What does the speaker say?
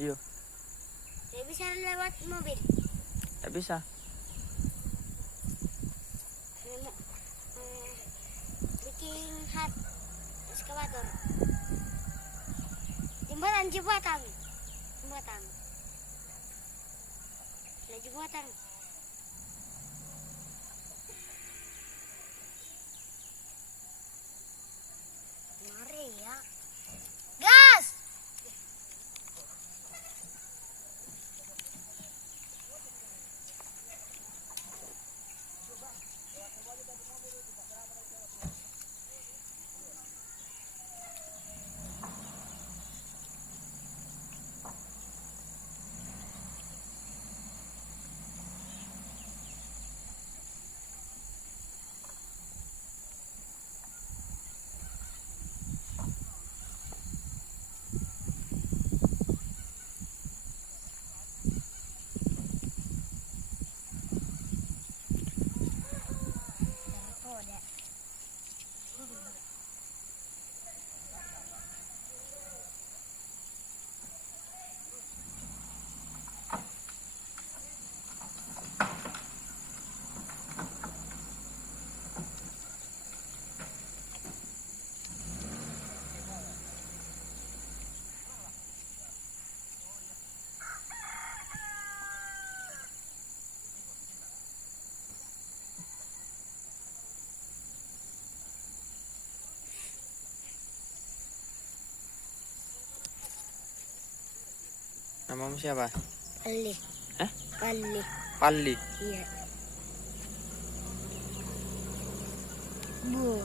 Iya. Nggak bisa lewat mobil. Nggak bisa. Bikin hat eskavator. Jembatan. Jembatan. Ada jembatan. Mari ya. Gas. Namamu siapa? Palli. Hah? Palli. Palli. Iya. Bu.